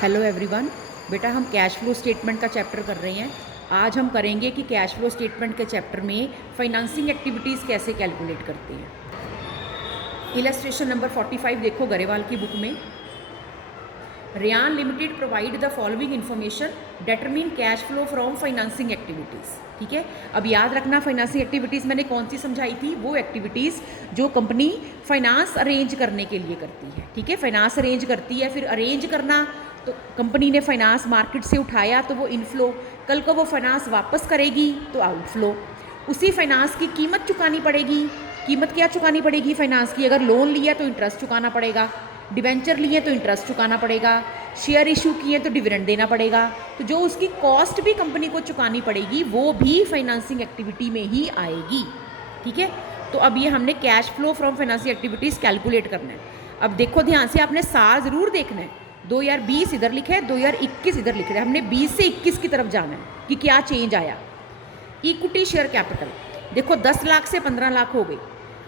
Hello everyone. बेटा हम cash flow statement का चैप्टर कर रहे हैं। आज हम करेंगे कि कैश फ्लो स्टेटमेंट के चैप्टर में फाइनेंसिंग एक्टिविटीज़ कैसे कैलकुलेट करते हैं। इलस्ट्रेशन नंबर 45 देखो गरेवाल की बुक में। Ryan limited provide the following information determine cash flow from financing activities. ठीक है, अब याद रखना फाइनेंसिंग एक्टिविटीज़ मैंने कौन सी समझाई थी, वो एक्टिविटीज़ जो कंपनी फाइनेंस अरेंज करने के लिए करती है। ठीक है, फाइनेंस अरेंज करती है, फिर अरेंज करना तो कंपनी ने फाइनेंस मार्केट से उठाया तो वो इनफ्लो, कल को वो फाइनेंस वापस करेगी तो आउटफ्लो। उसी फाइनेंस की कीमत चुकानी पड़ेगी। कीमत क्या चुकानी पड़ेगी फाइनेंस की? अगर लोन लिया तो इंटरेस्ट चुकाना पड़ेगा, डिवेंचर लिए तो इंटरेस्ट चुकाना पड़ेगा, शेयर इशू किए तो डिविडेंड देना पड़ेगा। तो जो उसकी कॉस्ट भी कंपनी को चुकानी पड़ेगी वो भी फाइनेंसिंग एक्टिविटी में ही आएगी। ठीक है, तो अब ये हमने cash flow from financing activities calculate करना है। अब देखो ध्यान से, आपने साल ज़रूर देखना है। 2020 इधर लिखा है, 2021 इधर लिख रहा है। हमने 20 से 21 की तरफ जाना है कि क्या चेंज आया। इक्विटी शेयर कैपिटल देखो 10 लाख से 15 लाख हो गई।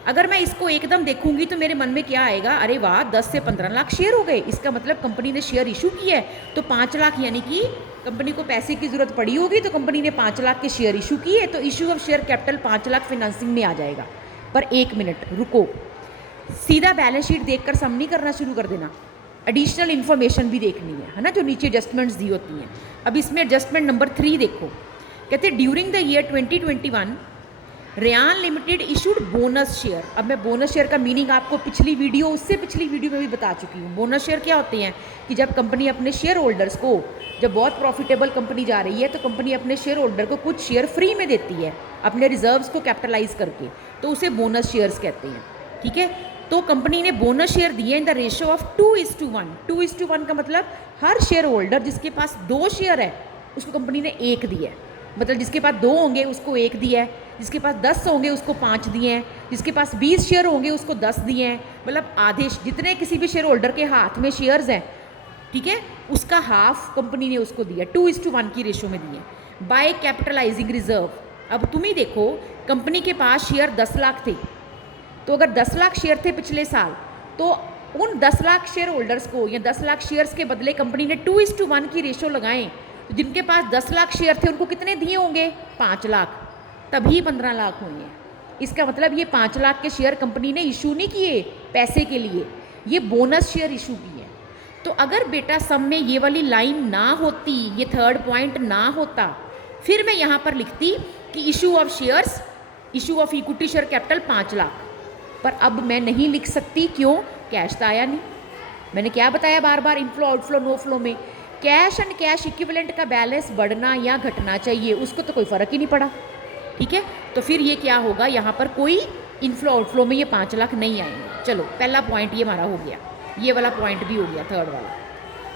अगर मैं इसको एकदम देखूंगी तो मेरे मन में क्या आएगा, अरे वाह 10 से 15 लाख शेयर हो गए, इसका मतलब कंपनी ने शेयर इशू किया है तो 5 लाख, यानी कि कंपनी को पैसे की जरूरत पड़ी होगी तो कंपनी ने 5 लाख के शेयर इशू किए तो issue of share capital 5 lakh financing में आ जाएगा। पर एक मिनट रुको, सीधा बैलेंस शीट देखकर सम नहीं करना शुरू कर देना, एडिशनल इन्फॉर्मेशन भी देखनी है ना, जो नीचे एडजस्टमेंट्स दी होती हैं। अब इसमें एडजस्टमेंट नंबर 3 देखो, कहते हैं during the year 2021 Rayan limited issued bonus share. अब मैं बोनस शेयर का मीनिंग आपको पिछली वीडियो, उससे पिछली वीडियो में भी बता चुकी हूँ। बोनस शेयर क्या होते हैं कि जब कंपनी अपने शेयर होल्डर्स को, जब बहुत प्रॉफिटेबल कंपनी जा रही है तो कंपनी अपने शेयर होल्डर को कुछ शेयर फ्री में देती है अपने रिजर्व्स को कैपिटलाइज करके, तो उसे बोनस शेयर्स कहते हैं। ठीक है, तो कंपनी ने बोनस शेयर दिए इन द रेशियो ऑफ 2:1। 2:1 का मतलब हर शेयर होल्डर जिसके पास 2 शेयर है उसको कंपनी ने 1 दिया है। मतलब जिसके पास 2 होंगे उसको 1 दिया है, जिसके पास 10 होंगे उसको 5 दिए हैं, जिसके पास 20 शेयर होंगे उसको 10 दिए हैं। मतलब आधे जितने किसी भी शेयर होल्डर के हाथ में शेयर्स हैं, ठीक है, उसका हाफ कंपनी ने उसको दिया, 2:1 की रेशियो में दिए बाय कैपिटलाइजिंग रिजर्व। अब तुम ही देखो, कंपनी के पास शेयर 10 लाख थे, तो अगर 10 लाख शेयर थे पिछले साल तो उन 10 लाख शेयर होल्डर्स को या 10 लाख शेयर्स के बदले कंपनी ने 2:1 की रेशियो लगाएं तो जिनके पास 10 लाख शेयर थे उनको कितने दिए होंगे? 5 लाख, तभी 15 लाख होंगे। इसका मतलब ये 5 लाख के शेयर कंपनी ने इशू नहीं किए पैसे के लिए, ये बोनस शेयर इशू किए। तो अगर बेटा सम में ये वाली लाइन ना होती, ये थर्ड पॉइंट ना होता, फिर मैं यहाँ पर लिखती कि issue of shares, issue of equity share capital 5 lakh. पर अब मैं नहीं लिख सकती, क्यों? कैश तो आया नहीं। मैंने क्या बताया बार बार, इनफ्लो आउटफ्लो नो फ्लो में कैश एंड कैश इक्विवेलेंट का बैलेंस बढ़ना या घटना चाहिए, उसको तो कोई फ़र्क ही नहीं पड़ा। ठीक है, तो फिर ये क्या होगा, यहाँ पर कोई इनफ्लो आउटफ्लो में ये 5 लाख नहीं आएंगे। चलो पहला पॉइंट ये हमारा हो गया, ये वाला पॉइंट भी हो गया थर्ड वाला।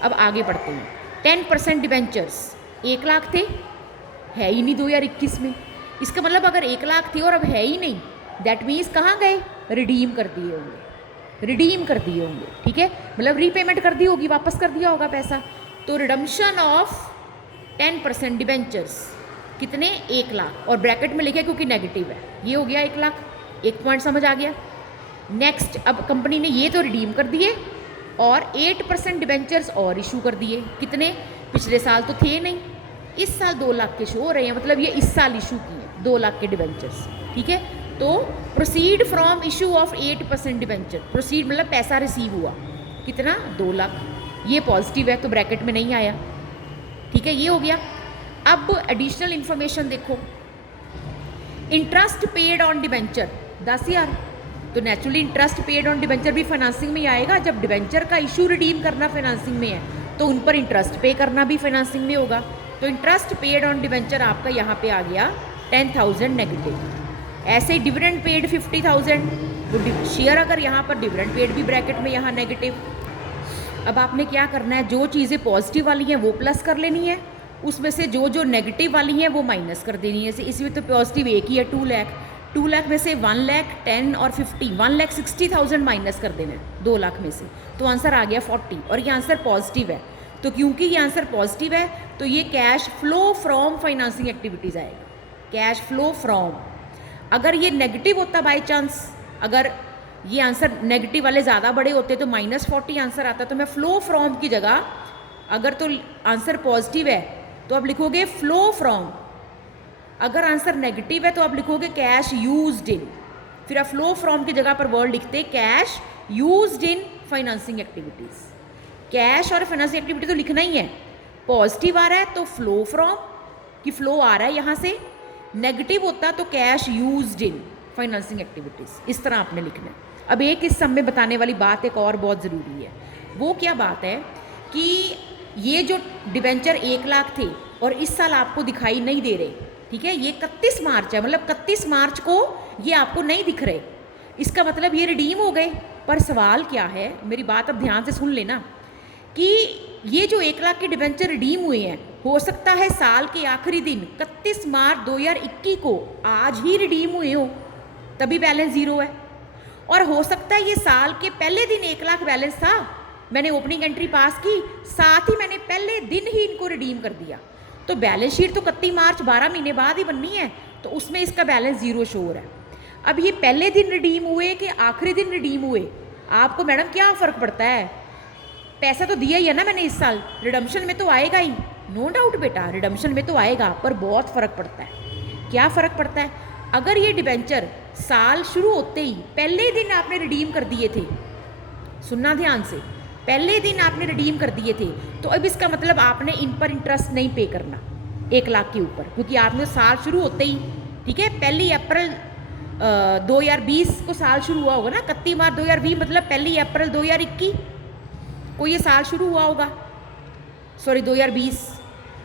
अब आगे बढ़ते हैं। 10% डिवेंचर्स 1 लाख थे, है ही नहीं 2021 में। इसका मतलब अगर 1 लाख थे और अब है ही नहीं, दैट मीन्स कहाँ गए? रिडीम कर दिए होंगे, रिडीम कर दिए होंगे। ठीक है, मतलब रीपेमेंट कर दी होगी, वापस कर दिया होगा पैसा। तो रिडम्पशन ऑफ 10% डिवेंचर्स कितने? 1 लाख, और ब्रैकेट में लिखे क्योंकि नेगेटिव है, ये हो गया 1 लाख। एक पॉइंट समझ आ गया। नेक्स्ट, अब कंपनी ने ये तो रिडीम कर दिए और 8% डिवेंचर्स और इशू कर दिए। कितने? पिछले साल तो थे नहीं, इस साल 2 लाख के शो हो रहे हैं, मतलब ये इस साल इशू किए 2 लाख के डिवेंचर्स। ठीक है, तो proceed from issue of 8% debenture, proceed मतलब पैसा रिसीव हुआ, कितना? 2 लाख। ये पॉजिटिव है तो ब्रैकेट में नहीं आया। ठीक है, ये हो गया। अब एडिशनल इंफॉर्मेशन देखो, इंटरेस्ट पेड ऑन डिवेंचर 10,000, तो naturally interest paid on debenture भी फाइनेंसिंग में ही आएगा। जब डिवेंचर का इशू रिडीम करना फाइनेंसिंग में है तो उन पर इंटरेस्ट पे करना भी फाइनेंसिंग में होगा। तो इंटरेस्ट पेड ऑन डिवेंचर आपका यहाँ पे आ गया 10,000 नेगेटिव। ऐसे ही डिविडेंड पेड 50,000, तो शेयर अगर यहाँ पर डिविडेंड पेड भी ब्रैकेट में यहाँ नेगेटिव। अब आपने क्या करना है, जो चीज़ें पॉजिटिव वाली हैं वो प्लस कर लेनी है, उसमें से जो जो नेगेटिव वाली हैं वो माइनस कर देनी है। इसमें तो पॉजिटिव एक ही है 2 लाख, 2 लाख में से 1 लाख 10 और 50, 1,60,000 माइनस कर देना है 2 लाख में से, तो आंसर आ गया 40, और ये आंसर पॉजिटिव है। तो क्योंकि ये आंसर पॉजिटिव है तो ये cash flow from financing activities आएगा, कैश फ्लो फ्रॉम। अगर ये नेगेटिव होता बाय चांस, अगर ये आंसर नेगेटिव वाले ज़्यादा बड़े होते तो -40 आंसर आता, तो मैं फ्लो फ्रॉम की जगह अगर तो आंसर पॉजिटिव है तो आप लिखोगे फ्लो फ्रॉम, अगर आंसर नेगेटिव है तो आप लिखोगे कैश यूज्ड इन। फिर आप फ्लो फ्रॉम की जगह पर वर्ड लिखते cash used in financing activities. Cash और फाइनेंसिंग एक्टिविटी तो लिखना ही है। पॉजिटिव आ रहा है तो फ्लो फ्रॉम कि फ्लो आ रहा है यहाँ से, नेगेटिव होता तो cash used in financing activities. इस तरह आपने लिखना है। अब एक इस सम में बताने वाली बात एक और बहुत ज़रूरी है। वो क्या बात है कि ये जो डिबेंचर 1 लाख थे और इस साल आपको दिखाई नहीं दे रहे, ठीक है, ये 31 मार्च है, मतलब 31 मार्च को ये आपको नहीं दिख रहे, इसका मतलब ये रिडीम हो गए। पर सवाल क्या है, मेरी बात अब ध्यान से सुन लेना, कि ये जो 1 लाख के डिबेंचर रिडीम हुए हैं, हो सकता है साल के आखिरी दिन 31 मार्च 2021 को आज ही रिडीम हुए हो, तभी बैलेंस ज़ीरो है। और हो सकता है ये साल के पहले दिन 1 लाख बैलेंस था, मैंने ओपनिंग एंट्री पास की, साथ ही मैंने पहले दिन ही इनको रिडीम कर दिया, तो बैलेंस शीट तो 31 मार्च 12 महीने बाद ही बननी है, तो उसमें इसका बैलेंस ज़ीरो शो हो रहा है। अब ये पहले दिन रिडीम हुए कि आखिरी दिन रिडीम हुए, आपको मैडम क्या फ़र्क पड़ता है? पैसा तो दिया ही है ना मैंने इस साल, रिडम्पशन में तो आएगा ही, नो डाउट बेटा, रिडम्पशन में तो आएगा, पर बहुत फ़र्क पड़ता है। क्या फ़र्क पड़ता है? अगर ये डिबेंचर साल शुरू होते ही पहले दिन आपने रिडीम कर दिए थे, सुनना ध्यान से, पहले दिन आपने रिडीम कर दिए थे, तो अब इसका मतलब आपने इन पर इंटरेस्ट नहीं पे करना 1 लाख के ऊपर, क्योंकि आपने साल शुरू होते ही, ठीक है, 1 अप्रैल 2020 को साल शुरू हुआ होगा ना, 31 मार्च 2020 मतलब 1 अप्रैल 2021 को ये साल शुरू हुआ होगा, सॉरी 2020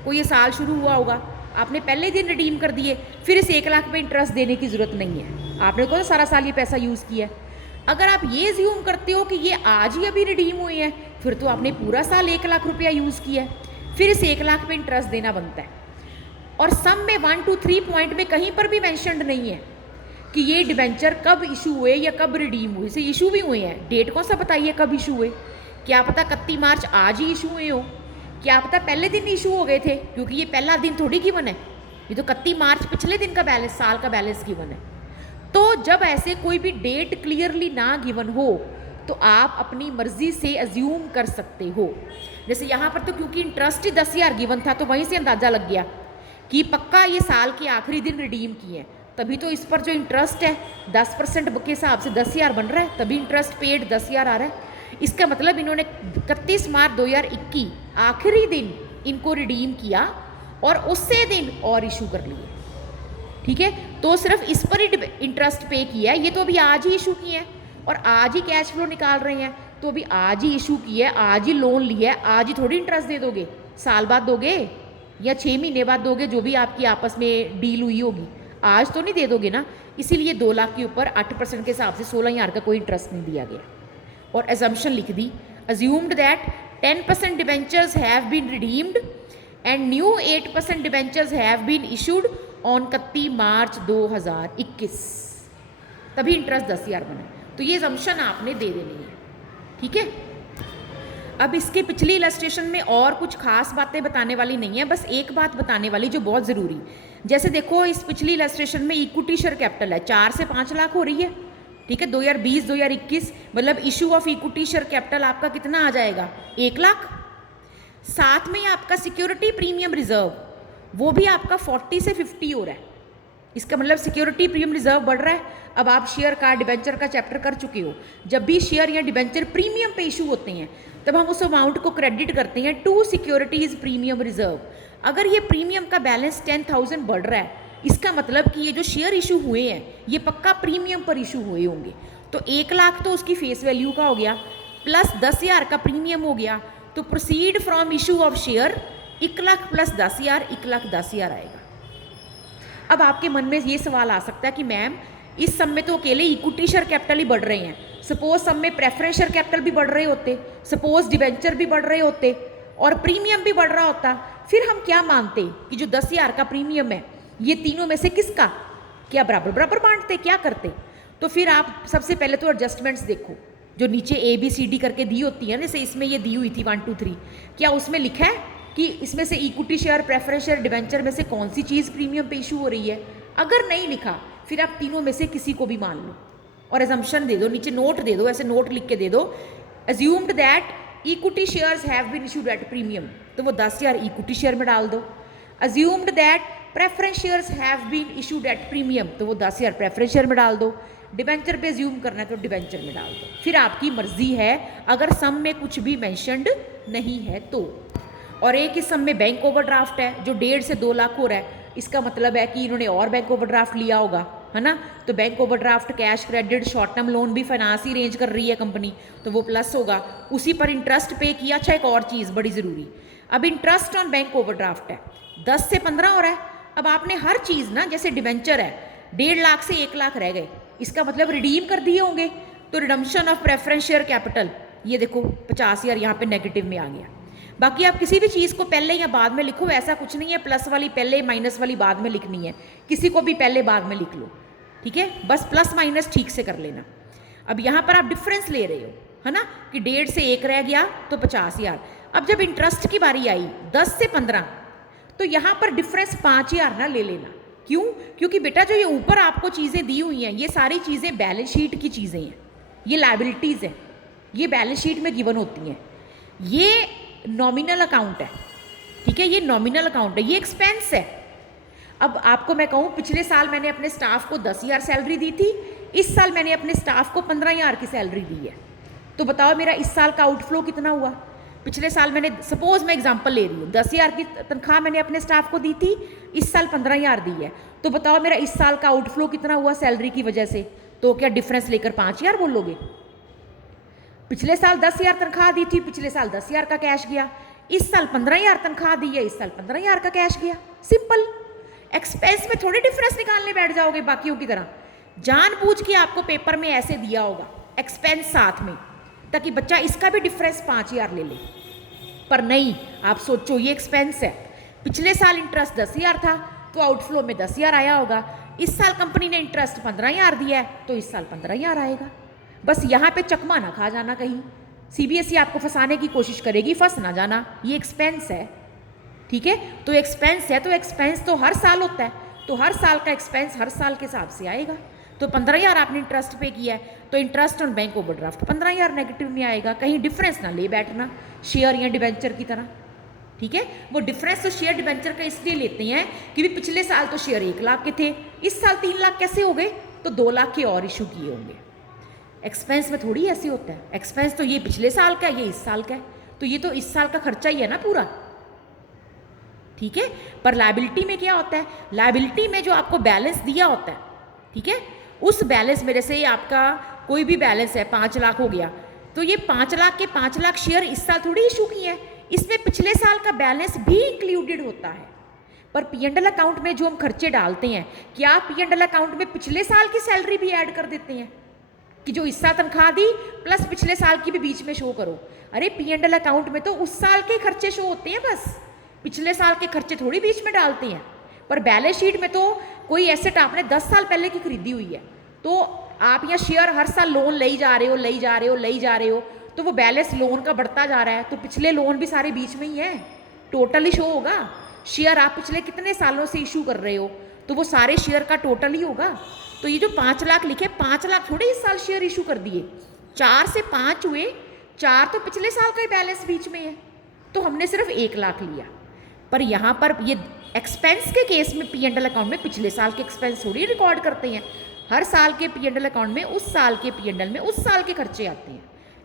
को ये साल शुरू हुआ होगा, आपने पहले दिन रिडीम कर दिए, फिर इस 1 लाख पे इंटरेस्ट देने की ज़रूरत नहीं है, आपने को तो सारा साल ये पैसा यूज़ किया है। अगर आप ये ज्यूम करते हो कि ये आज ही अभी रिडीम हुए हैं, फिर तो आपने पूरा साल 1 लाख रुपया यूज़ किया है, फिर इस 1 लाख पे इंटरेस्ट देना बनता है। और सम में 1 2 3 पॉइंट में कहीं पर भी मैंशनड नहीं है कि ये डिबेंचर कब इशू हुए या कब रिडीम हुए। इसे इशू भी हुए हैं, डेट कौन सा बताइए कब इशू हुए, क्या पता 31 मार्च आज ही इशू हुए हो, क्या पता पहले दिन इशू हो गए थे, क्योंकि ये पहला दिन थोड़ी गिवन है, ये तो 31 मार्च पिछले दिन का बैलेंस, साल का बैलेंस गिवन है। तो जब ऐसे कोई भी डेट क्लियरली ना गिवन हो तो आप अपनी मर्जी से अज्यूम कर सकते हो। जैसे यहाँ पर तो क्योंकि इंटरेस्ट ही 10,000 गिवन था, तो वहीं से अंदाज़ा लग गया कि पक्का ये साल के आखिरी दिन रिडीम किए हैं, तभी तो इस पर जो इंटरेस्ट है 10% के हिसाब से 10,000 बन रहा है, तभी इंटरेस्ट पेड 10,000 आ रहा है। इसका मतलब इन्होंने 31 मार्च 2021 आखिरी दिन इनको रिडीम किया और उससे दिन और इशू कर लिए, ठीक है, तो सिर्फ इस पर ही इंटरेस्ट पे किया है, ये तो अभी आज ही इशू किए हैं और आज ही कैश फ्लो निकाल रहे हैं, तो अभी आज ही इशू किया है, आज ही लोन लिया है, आज ही थोड़ी इंटरेस्ट दे दोगे, साल बाद दोगे या 6 महीने बाद दोगे, जो भी आपकी आपस में डील हुई होगी, आज तो नहीं दे दोगे ना। इसीलिए 2 लाख के ऊपर 8% के हिसाब से 16,000 का कोई इंटरेस्ट नहीं दिया गया। और एजम्पशन लिख दी, assumed that 10% debentures have been redeemed and new 8% debentures have been issued on 31 March 2021, तभी इंटरेस्ट 10,000 बना। तो ये एजम्पशन आपने दे देनी है, ठीक है। अब इसके पिछली इलस्ट्रेशन में और कुछ खास बातें बताने वाली नहीं है, बस एक बात बताने वाली जो बहुत ज़रूरी, जैसे देखो इस पिछली इलस्ट्रेशन में इक्विटी शेयर कैपिटल है 4 से 5 लाख हो रही है, ठीक है, 2020-2021 मतलब issue of equity share capital आपका कितना आ जाएगा 1 लाख। साथ में आपका सिक्योरिटी प्रीमियम रिजर्व वो भी आपका 40 से 50 हो रहा है, इसका मतलब सिक्योरिटी प्रीमियम रिजर्व बढ़ रहा है। अब आप शेयर का डिबेंचर का चैप्टर कर चुके हो, जब भी शेयर या डिबेंचर प्रीमियम पे इशू होते हैं तब हम उस अमाउंट को क्रेडिट करते हैं टू सिक्योरिटीज प्रीमियम रिजर्व। अगर ये प्रीमियम का बैलेंस 10,000 बढ़ रहा है, इसका मतलब कि ये जो शेयर इशू हुए हैं ये पक्का प्रीमियम पर इशू हुए होंगे, तो 1 लाख तो उसकी फेस वैल्यू का हो गया, प्लस 10,000 का प्रीमियम हो गया, तो proceed from issue of share 1 lakh plus 10,000 1,10,000 आएगा। अब आपके मन में ये सवाल आ सकता है कि मैम इस सम में तो अकेले इक्विटी शेयर कैपिटल ही बढ़ रहे हैं, सपोज सम में प्रेफरेंस शेयर कैपिटल भी बढ़ रहे होते, सपोज डिबेंचर भी बढ़ रहे होते और प्रीमियम भी बढ़ रहा होता, फिर हम क्या मानते कि जो 10,000 का प्रीमियम है ये तीनों में से किसका, क्या बराबर बराबर बांटते, क्या करते? तो फिर आप सबसे पहले तो एडजस्टमेंट्स देखो जो नीचे ABCD करके दी होती है, जैसे इसमें ये दी हुई थी 1 2 3, क्या उसमें लिखा है कि इसमें से equity share preference share debenture में से कौन सी चीज़ प्रीमियम पे इशू हो रही है? अगर नहीं लिखा फिर आप तीनों में से किसी को भी मान लो और एजम्पशन दे दो, नीचे नोट दे दो, ऐसे नोट लिख के दे दो, assumed that equity shares have been issued at premium, तो वो 10,000 इक्विटी शेयर में डाल दो। Assumed that preference shares have been issued at premium, तो वो 10,000 प्रेफरेंस शेयर में डाल दो। डिबेंचर पे अज्यूम करना है तो डिबेंचर में डाल दो। फिर आपकी मर्जी है, अगर सम में कुछ भी मैंशनड नहीं है तो। और एक ही सम में बैंक ओवरड्राफ्ट है जो 1.5 से 2 लाख हो रहा है, इसका मतलब है कि इन्होंने और बैंक ओवरड्राफ्ट लिया होगा, है ना। तो bank overdraft, cash credit, short term loan भी फाइनेंस ही अरेंज कर रही है कंपनी, तो वो प्लस होगा। उसी पर इंटरेस्ट पे किया। अच्छा, एक और चीज़ बड़ी ज़रूरी, अब इंटरेस्ट ऑन बैंक ओवरड्राफ्ट है 10 से 15 हो रहा है। अब आपने हर चीज़ ना, जैसे डिबेंचर है 1.5 लाख से 1 लाख रह गए, इसका मतलब रिडीम कर दिए होंगे, तो redemption of preference share capital, ये देखो 50,000 यहाँ पे नेगेटिव में आ गया। बाकी आप किसी भी चीज़ को पहले या बाद में लिखो, ऐसा कुछ नहीं है प्लस वाली पहले माइनस वाली बाद में लिखनी है, किसी को भी पहले बाद में लिख लो, ठीक है। बस प्लस माइनस ठीक से कर लेना। अब यहाँ पर आप डिफरेंस ले रहे हो, है ना, कि 1.5 से 1 रह गया तो 50,000। अब जब इंटरेस्ट की बारी आई 10 से 15, तो यहाँ पर डिफरेंस 5,000 ना ले लेना। क्यों? क्योंकि बेटा जो ये ऊपर आपको चीज़ें दी हुई हैं, ये सारी चीज़ें बैलेंस शीट की चीज़ें हैं, ये लायबिलिटीज़ हैं, ये बैलेंस शीट में गिवन होती हैं। ये नॉमिनल अकाउंट है, ठीक है, ये नॉमिनल अकाउंट है, ये एक्सपेंस है। अब आपको मैं कहूँ, पिछले साल मैंने अपने स्टाफ को 10,000 सैलरी दी थी, इस साल मैंने अपने स्टाफ को 15,000 की सैलरी दी है, तो बताओ मेरा इस साल का आउटफ्लो कितना हुआ। पिछले साल मैंने, सपोज मैं एग्जांपल ले रही हूँ, 10,000 की तनख्वाह मैंने अपने स्टाफ को दी थी, इस साल 15,000 दी है, तो बताओ मेरा इस साल का आउटफ्लो कितना हुआ सैलरी की वजह से। तो क्या डिफरेंस लेकर 5,000 बोलोगे? पिछले साल 10,000 तनख्वाह दी थी, पिछले साल 10,000 का कैश गया, इस साल 15,000 तनख्वाह दी है, इस साल 15,000 का कैश गया। सिंपल। एक्सपेंस में थोड़ी डिफरेंस निकालने बैठ जाओगे बाकियों की तरह। जानबूझ के आपको पेपर में ऐसे दिया होगा एक्सपेंस साथ में, ताकि बच्चा इसका भी डिफरेंस 5,000 ले ले। पर नहीं, आप सोचो ये एक्सपेंस है, पिछले साल इंटरेस्ट 10,000 था तो आउटफ्लो में 10,000 आया होगा, इस साल कंपनी ने इंटरेस्ट 15,000 दिया है तो इस साल 15,000 आएगा। बस यहाँ पे चकमा ना खा जाना कहीं, सीबीएसई आपको फंसाने की कोशिश करेगी, फंस ना जाना, ये एक्सपेंस है, ठीक है। तो एक्सपेंस है तो एक्सपेंस तो हर साल होता है, तो हर साल का एक्सपेंस हर साल के हिसाब से आएगा। तो 15,000 आपने इंटरेस्ट पे किया है, तो interest on bank overdraft 15,000 negative में आएगा। कहीं डिफरेंस ना ले बैठना शेयर या डिबेंचर की तरह, ठीक है। वो डिफरेंस तो शेयर डिबेंचर का इसलिए लेते हैं कि भी पिछले साल तो शेयर 1 लाख के थे, इस साल 3 लाख कैसे हो गए, तो 2 लाख के और इशू किए होंगे। एक्सपेंस में थोड़ी ऐसे होता है, एक्सपेंस तो ये पिछले साल का है, ये इस साल का है, तो ये तो इस साल का खर्चा ही है ना पूरा, ठीक है। पर लायबिलिटी में क्या होता है, लायबिलिटी में जो आपको बैलेंस दिया होता है, ठीक है, उस बैलेंस में जैसे आपका कोई भी बैलेंस है 5 लाख हो गया, तो ये 5 लाख के 5 लाख शेयर इस साल थोड़ी इशू किए हैं, इसमें पिछले साल का बैलेंस भी इंक्लूडेड होता है। पर P&L अकाउंट में जो हम खर्चे डालते हैं, क्या P&L अकाउंट में पिछले साल की सैलरी भी ऐड कर देते हैं कि जो इस साल तनख्वाह दी प्लस पिछले साल की भी बीच में शो करो? अरे P&L अकाउंट में तो उस साल के खर्चे शो होते हैं, बस पिछले साल के खर्चे थोड़ी बीच में डालते हैं। पर बैलेंस शीट में तो कोई एसेट आपने 10 साल पहले की खरीदी हुई है, तो आप यहाँ शेयर हर साल लोन ले जा रहे हो, ले जा रहे हो, ले जा रहे हो, तो वो बैलेंस लोन का बढ़ता जा रहा है, तो पिछले लोन भी सारे बीच में ही है, टोटल ही शो होगा। शेयर आप पिछले कितने सालों से इशू कर रहे हो, तो वो सारे शेयर का टोटल ही होगा। तो ये जो 5 लाख लिखे, 5 लाख थोड़े इस साल शेयर इशू कर दिए, 4 से 5 हुए, 4 तो पिछले साल का ही बैलेंस बीच में है, तो हमने सिर्फ 1 लाख लिया। पर यहाँ पर ये एक्सपेंस के केस में P&L अकाउंट में पिछले साल के एक्सपेंस थोड़ी रिकॉर्ड करते हैं, हर साल के P&L अकाउंट में उस साल के P&L में उस साल के खर्चे आते हैं,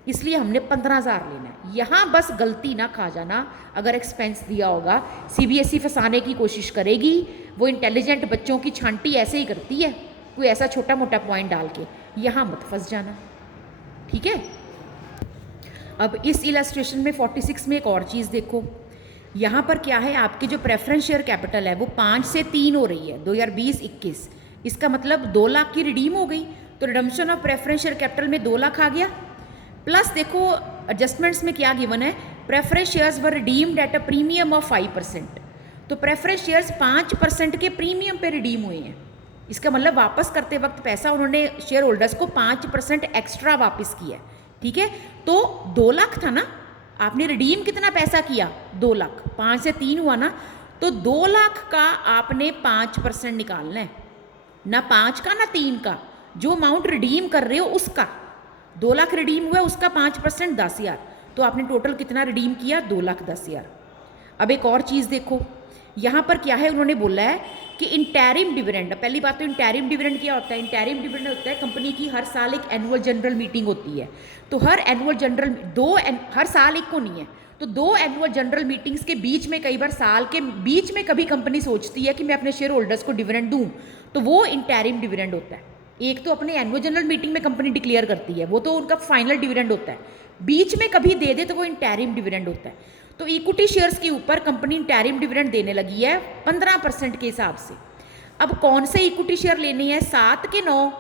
इसलिए हमने 15,000 लेना है। यहाँ बस गलती ना खा जाना, अगर एक्सपेंस दिया होगा, सीबीएसई फंसाने की कोशिश करेगी, वो इंटेलिजेंट बच्चों की छांटी ऐसे ही करती है, कोई ऐसा छोटा मोटा पॉइंट डाल के, यहाँ मत फंस जाना, ठीक है। अब इस इलस्ट्रेशन में 46 में एक और चीज़ देखो, यहाँ पर क्या है, आपकी जो प्रेफरेंस शेयर कैपिटल है वो 5 से 3 हो रही है 2020-21, इसका मतलब 2 लाख की रिडीम हो गई, तो redemption of preference share capital में 2 लाख आ गया। प्लस देखो एडजस्टमेंट्स में क्या गिवन है, preference shares were redeemed at a premium of 5%, तो प्रेफरेंस शेयर्स 5% के प्रीमियम पे रिडीम हुए हैं, इसका मतलब वापस करते वक्त पैसा उन्होंने शेयर होल्डर्स को 5% एक्स्ट्रा वापस किया है, ठीक है। तो 2 लाख था ना, आपने रिडीम कितना पैसा किया, 2 लाख, 5 से 3 हुआ ना, तो 2 लाख का आपने 5% निकालना है, ना 5 का ना 3 का, जो अमाउंट रिडीम कर रहे हो उसका। 2 लाख रिडीम हुआ उसका 5% 10,000, तो आपने टोटल कितना रिडीम किया, 2,10,000। अब एक और चीज़ देखो, यहाँ पर क्या है, उन्होंने बोला है कि इंटरिम डिविडेंड। पहली बात तो इंटरिम डिविडेंड क्या होता है? इंटरिम डिविडेंड होता है कंपनी की हर साल एक एनुअल जनरल मीटिंग होती है। तो हर एनुअल जनरल हर साल एक को नहीं है, तो 2 एनुअल जनरल मीटिंग्स के बीच में, कई बार साल के बीच में कभी कंपनी सोचती है कि मैं अपने शेयर होल्डर्स को डिविडेंड दूँ, तो वो इंटरिम डिविडेंड होता है। एक तो अपने एनुअल जनरल मीटिंग में कंपनी डिक्लेयर करती है, वो तो उनका फाइनल डिविडेंड होता है। बीच में कभी दे दे तो वो इंटरिम डिविडेंड होता है। तो इक्विटी शेयर्स के ऊपर कंपनी इंटरिम डिविडेंड देने लगी है 15% के हिसाब से। अब कौन से इक्विटी शेयर लेने हैं, 7 के 9?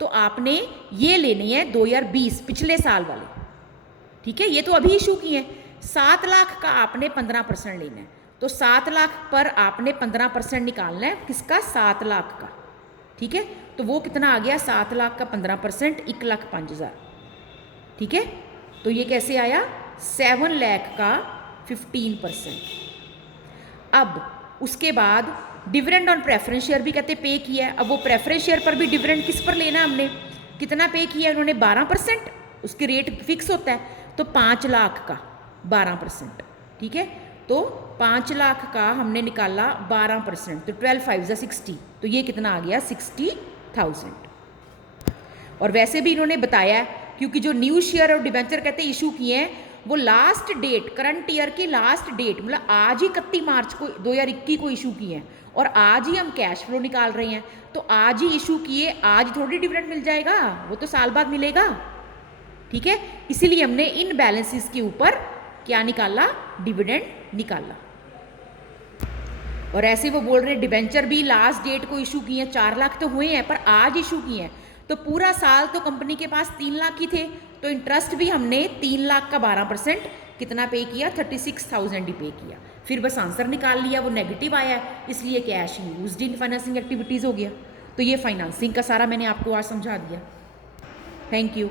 तो आपने ये लेने हैं 2020 पिछले साल वाले, ठीक है, ये तो अभी इशू किए हैं। 7 लाख का आपने 15% लेना है, तो 7 लाख पर आपने 15% निकालना है, किसका? 7 लाख का, ठीक है। तो वो कितना आ गया, 7 लाख का 15%, 1,05,000, ठीक है। तो ये कैसे आया, 7 लाख का 15%। अब उसके बाद डिविडेंड ऑन प्रेफरेंस शेयर भी कहते पे किया है। अब वो प्रेफरेंस शेयर पर भी डिविडेंड किस पर लेना हमने, कितना पे किया है उन्होंने, 12%, उसके रेट फिक्स होता है, तो 5 लाख का 12%, ठीक है। तो 5 लाख का हमने निकाला 12%, तो 12,5 60, तो ये कितना आ गया, 60,000। और वैसे भी इन्होंने बताया है, क्योंकि जो न्यू शेयर और डिबेंचर कहते हैं इशू किए हैं, वो लास्ट डेट, करंट ईयर की लास्ट डेट, मतलब आज ही 31 मार्च को 2021 को इशू किए हैं, और आज ही हम कैश फ्लो निकाल रहे हैं, तो आज ही इशू किए, आज थोड़ी डिविडेंड मिल जाएगा, वो तो साल बाद मिलेगा, ठीक है। इसीलिए हमने इन बैलेंसेस के ऊपर क्या निकाला, डिविडेंड निकाला। और ऐसे वो बोल रहे हैं डिबेंचर भी लास्ट डेट को इशू किए हैं, 4 लाख तो हुए हैं, पर आज इशू किए हैं, तो पूरा साल तो कंपनी के पास 3 लाख ही थे, तो इंटरेस्ट भी हमने 3 लाख का 12% कितना पे किया, 36,000 ही पे किया। फिर बस आंसर निकाल लिया, वो नेगेटिव आया, इसलिए cash used in financing activities हो गया। तो ये फाइनेंसिंग का सारा मैंने आपको आज समझा दिया। Thank you.